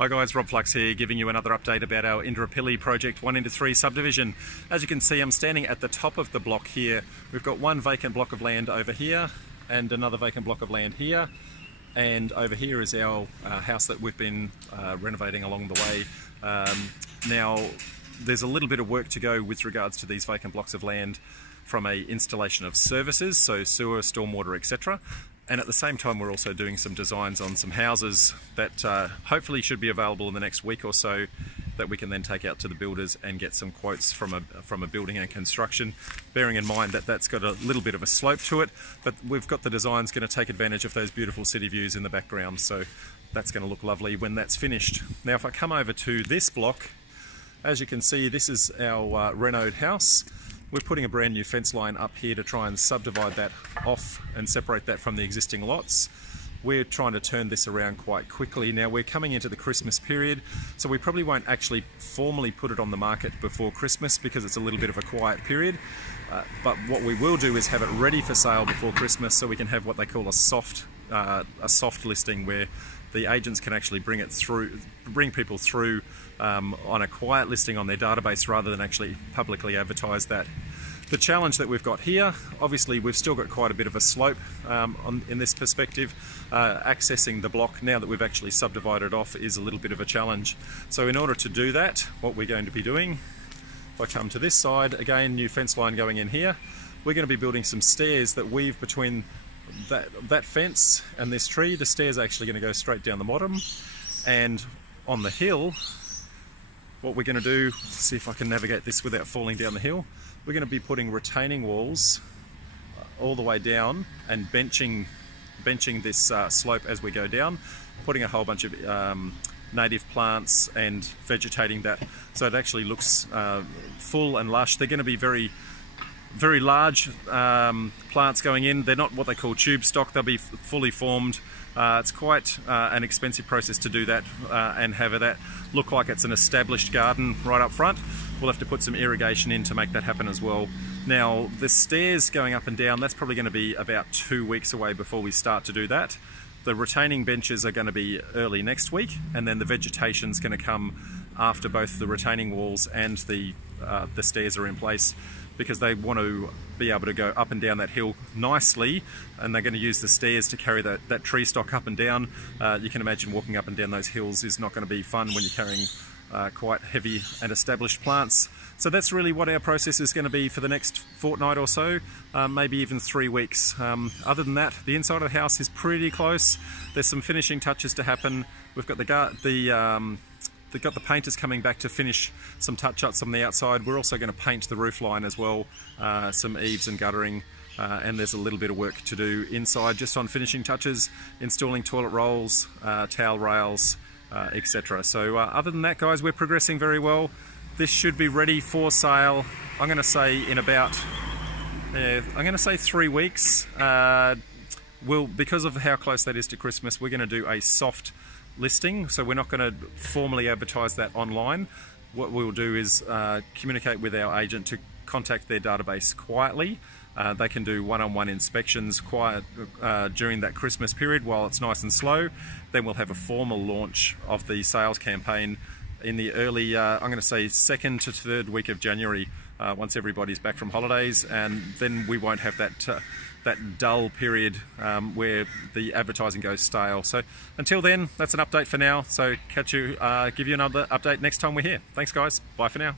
Hi guys, Rob Flux here, giving you another update about our Indooroopilly Project 1 into 3 subdivision. As you can see, I'm standing at the top of the block here. We've got one vacant block of land over here and another vacant block of land here. And over here is our house that we've been renovating along the way. Now, there's a little bit of work to go with regards to these vacant blocks of land from a installation of services, so sewer, stormwater, etc. And at the same time, we're also doing some designs on some houses that hopefully should be available in the next week or so, that we can then take out to the builders and get some quotes from a building and construction, bearing in mind that that's got a little bit of a slope to it, but we've got the designs going to take advantage of those beautiful city views in the background, so that's going to look lovely when that's finished. Now, if I come over to this block, as you can see, this is our renoed house. We're putting a brand new fence line up here to try and subdivide that off and separate that from the existing lots. We're trying to turn this around quite quickly. Now, we're coming into the Christmas period, so we probably won't actually formally put it on the market before Christmas because it's a little bit of a quiet period. But what we will do is have it ready for sale before Christmas, so we can have what they call a soft listing, where the agents can actually bring people through on a quiet listing on their database rather than actually publicly advertise that. The challenge that we've got here, obviously we've still got quite a bit of a slope in this perspective. Accessing the block now that we've actually subdivided off is a little bit of a challenge. So in order to do that, what we're going to be doing, if I come to this side, again, new fence line going in here, we're going to be building some stairs that weave between that fence and this tree. The stairs are actually going to go straight down the bottom, and on the hill, what we're going to do, see if I can navigate this without falling down the hill, we're going to be putting retaining walls all the way down and benching this slope as we go down, putting a whole bunch of native plants and vegetating that so it actually looks full and lush. They're going to be very large plants going in. They're not what they call tube stock, they'll be fully formed. It's quite an expensive process to do that and have that look like it's an established garden right up front. We'll have to put some irrigation in to make that happen as well. Now, the stairs going up and down, that's probably going to be about 2 weeks away before we start to do that. The retaining benches are going to be early next week, and then the vegetation's going to come after both the retaining walls and the stairs are in place, because they want to be able to go up and down that hill nicely, and they're going to use the stairs to carry that tree stock up and down. You can imagine walking up and down those hills is not going to be fun when you're carrying quite heavy and established plants. So that's really what our process is going to be for the next fortnight or so, maybe even 3 weeks. Other than that, the inside of the house is pretty close. There's some finishing touches to happen. We've got they've got the painters coming back to finish some touch-ups on the outside. We're also going to paint the roof line as well, some eaves and guttering, and there's a little bit of work to do inside just on finishing touches, installing toilet rolls, towel rails, etc. So other than that, guys, we're progressing very well. This should be ready for sale, I'm going to say in about, I'm going to say 3 weeks. Because of how close that is to Christmas, we're going to do a soft listing, so we're not going to formally advertise that online. What we'll do is communicate with our agent to contact their database quietly. They can do one-on-one inspections during that Christmas period while it's nice and slow. Then we'll have a formal launch of the sales campaign in the early, I'm going to say 2nd to 3rd week of January, once everybody's back from holidays, and then we won't have that dull period where the advertising goes stale. So until then, that's an update for now. So give you another update next time we're here. Thanks guys, bye for now.